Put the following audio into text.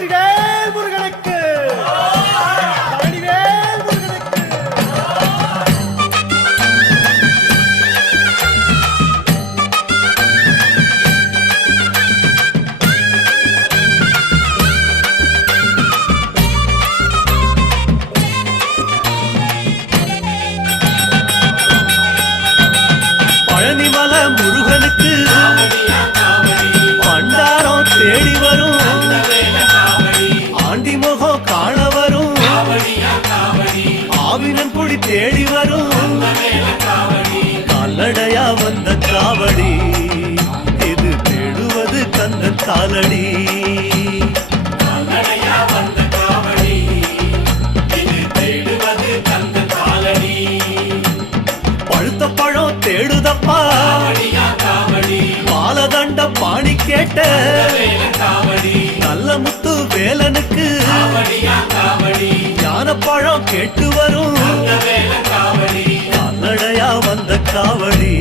வெற்றிவேல் முருகனுக்கு பழனிவேல் முருகனுக்கு பழனிமலை முருகனுக்கு பண்டாரம் தேடி வரும் ஆண்டி முகம் காண வரும் ஆவினன் குடி தேடி வரும் கால்நடையா வந்த காவடி இது தேடுவது கந்தன் காலடி பழுத்த பழம் தேடுதப்பா பாலதண்ட பாணி கேட்ட நல்ல முத்து வேலனுக்கு ஞானப்பழம் கேட்டு வரும் கால்நடையா வந்த காவடி